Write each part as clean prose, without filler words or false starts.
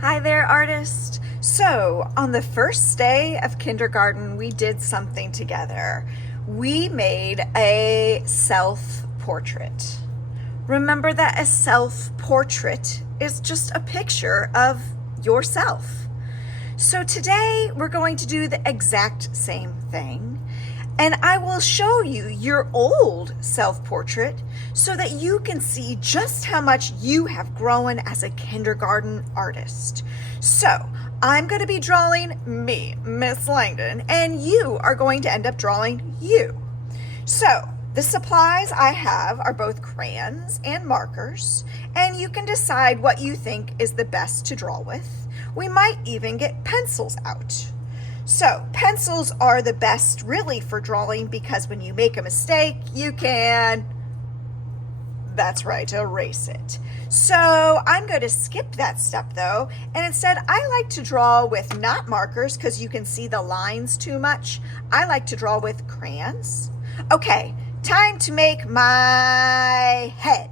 Hi there, artist. So, on the first day of kindergarten, we did something together. We made a self-portrait. Remember that a self-portrait is just a picture of yourself. So today, we're going to do the exact same thing. And I will show you your old self-portrait so that you can see just how much you have grown as a kindergarten artist. So I'm going to be drawing me, Miss Langdon, and you are going to end up drawing you. So the supplies I have are both crayons and markers, and you can decide what you think is the best to draw with. We might even get pencils out. So pencils are the best really for drawing because when you make a mistake, you can, that's right, erase it. So I'm going to skip that step though, and instead I like to draw with not markers because you can see the lines too much. I like to draw with crayons. Okay, time to make my head.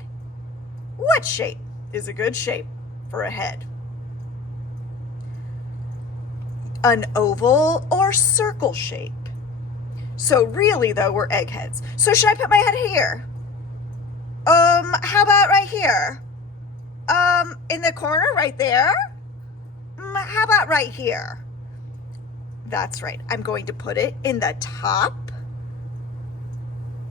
What shape is a good shape for a head? An oval or circle shape. So really though, we're eggheads. So should I put my head here? How about right here? In the corner right there? How about right here? That's right. I'm going to put it in the top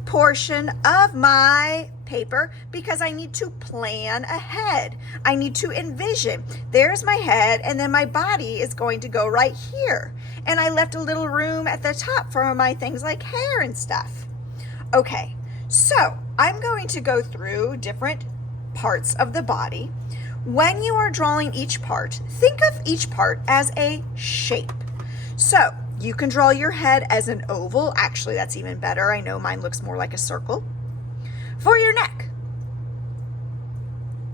portion of my paper because I need to plan ahead. I need to envision. There's my head and then my body is going to go right here. And I left a little room at the top for my things like hair and stuff. Okay, so I'm going to go through different parts of the body. When you are drawing each part, think of each part as a shape. So you can draw your head as an oval. Actually, that's even better. I know mine looks more like a circle. For your neck,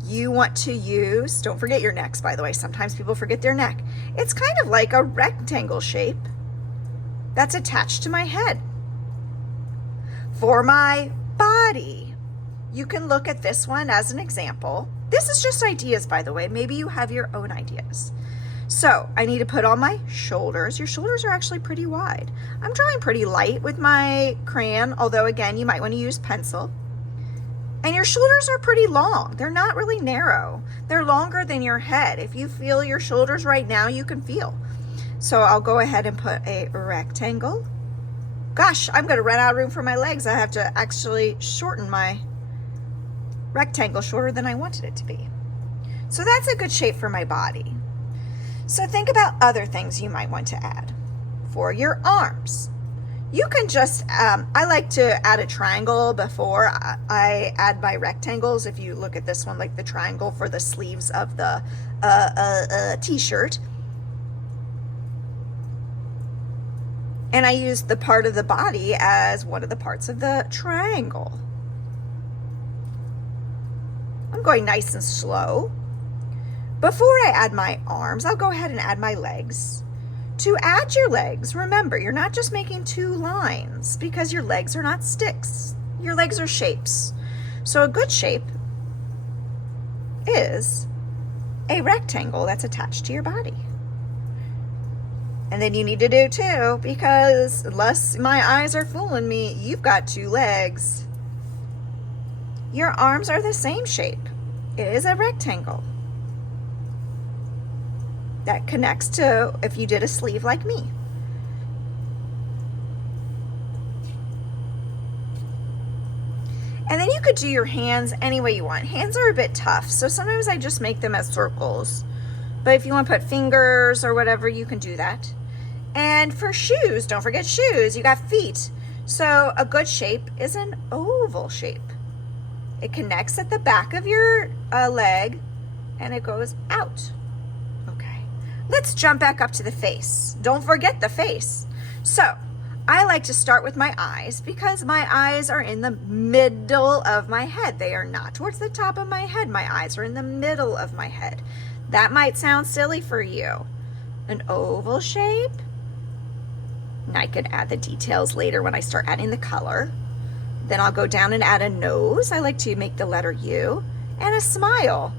you want to use, don't forget your necks, by the way. Sometimes people forget their neck. It's kind of like a rectangle shape that's attached to my head. For my body, you can look at this one as an example. This is just ideas, by the way. Maybe you have your own ideas. So I need to put on my shoulders. Your shoulders are actually pretty wide. I'm drawing pretty light with my crayon, although again, you might want to use pencil. And your shoulders are pretty long. They're not really narrow. They're longer than your head. If you feel your shoulders right now, you can feel. So I'll go ahead and put a rectangle. Gosh, I'm gonna run out of room for my legs. I have to actually shorten my rectangle shorter than I wanted it to be. So that's a good shape for my body. So think about other things you might want to add. For your arms, you can just, I like to add a triangle before I add my rectangles. If you look at this one, like the triangle for the sleeves of the t-shirt. And I use the part of the body as one of the parts of the triangle. I'm going nice and slow. Before I add my arms, I'll go ahead and add my legs. To add your legs, remember, you're not just making two lines because your legs are not sticks. Your legs are shapes. So a good shape is a rectangle that's attached to your body. And then you need to do two, because unless my eyes are fooling me, you've got two legs. Your arms are the same shape. It is a rectangle that connects to if you did a sleeve like me. And then you could do your hands any way you want. Hands are a bit tough, so sometimes I just make them as circles. But if you want to put fingers or whatever, you can do that. And for shoes, don't forget shoes, you got feet. So a good shape is an oval shape. It connects at the back of your leg and it goes out. Let's jump back up to the face. Don't forget the face. So I like to start with my eyes because my eyes are in the middle of my head. They are not towards the top of my head. My eyes are in the middle of my head. That might sound silly for you. An oval shape. And I could add the details later when I start adding the color. Then I'll go down and add a nose. I like to make the letter U. And a smile.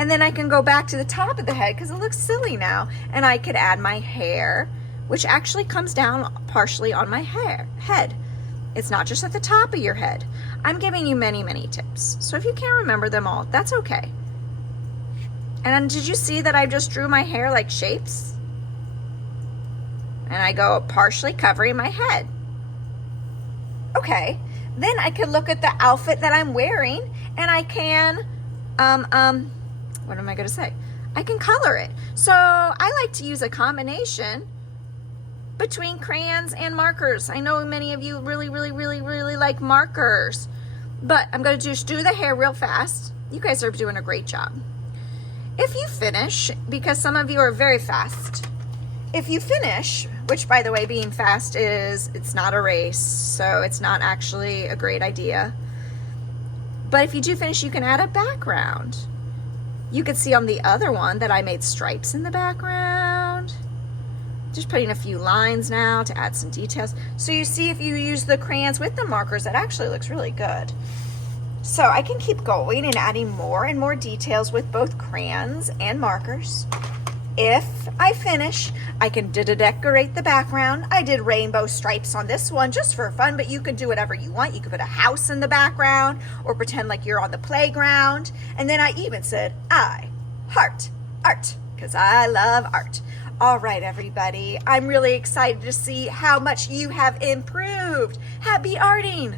And then I can go back to the top of the head because it looks silly now. And I could add my hair, which actually comes down partially on my head. It's not just at the top of your head. I'm giving you many, many tips. So if you can't remember them all, that's okay. And did you see that I just drew my hair like shapes? And I go partially covering my head. Okay, then I could look at the outfit that I'm wearing and I can, what am I gonna say? I can color it. So I like to use a combination between crayons and markers. I know many of you really like markers, but I'm gonna just do the hair real fast. You guys are doing a great job. If you finish, because some of you are very fast, if you finish, which by the way, being fast it's not a race, so it's not actually a great idea. But if you do finish, you can add a background. You can see on the other one that I made stripes in the background. Just putting a few lines now to add some details. So you see if you use the crayons with the markers, that actually looks really good. So I can keep going and adding more and more details with both crayons and markers. If I finish, I can decorate the background. I did rainbow stripes on this one just for fun, but you could do whatever you want. You could put a house in the background or pretend like you're on the playground. And then I even said, I heart art, because I love art. All right, everybody. I'm really excited to see how much you have improved. Happy arting!